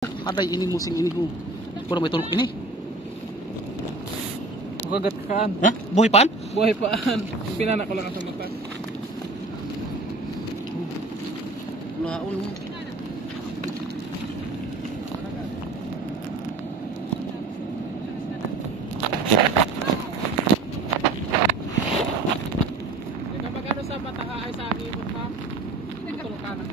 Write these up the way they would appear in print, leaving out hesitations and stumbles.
Aday ini musing ini ho. Pura may tulok ini. Kagat kaan. Ha? Buhay paan? Buhay paan. Pinana ko lang sa mata. Laon mo. Kapag ano sa mata ay sa akin mo pa. Tulok ka na.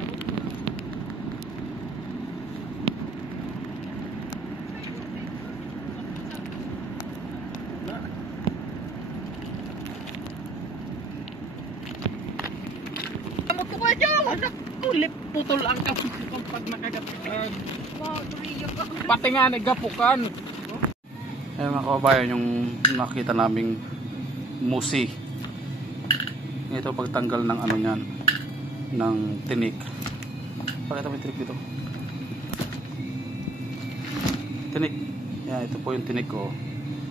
Kulip putol ang kapag nakagatikan. Pati nga nagapukan. Ayun mga kababayan, yung nakita naming musi. Ito pagtanggal ng ano niyan, ng tinik. Pakita mo yung tinik dito. Tinik. Yan, ito po yung tinik ko.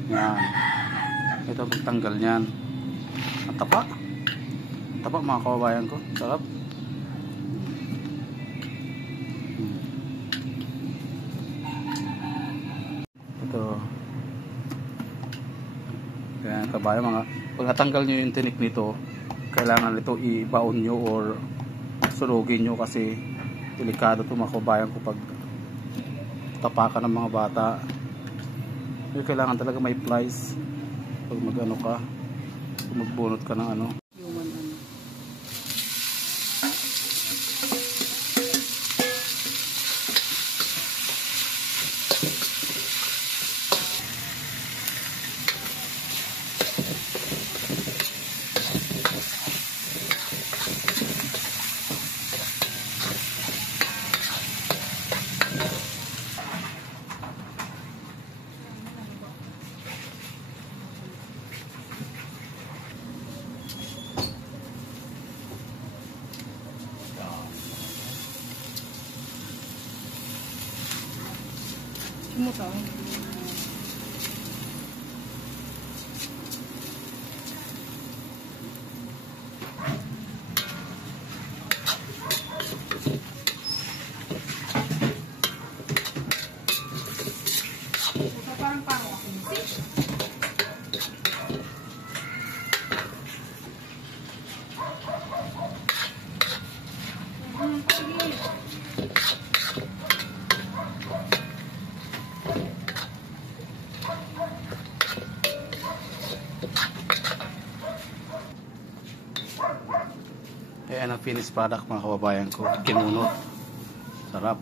Yan. Ito pagtanggal niyan. Ang tapa. Ang tapa mga kababayan ko. Sarap. Ito. Kaya kabayan, mga pag natanggal nyo yung tinik nito, kailangan ito ibaon nyo or surugin nyo kasi delikado ito mga kabayan ko pag tapakan ng mga bata. Kailangan talaga may plies pag mag ano ka, pag magbunot ka ng ano. Mo tahu. Parang pangwa ko nito. Ayan ang finished product mga kababayan ko. Kinunot. Sarap.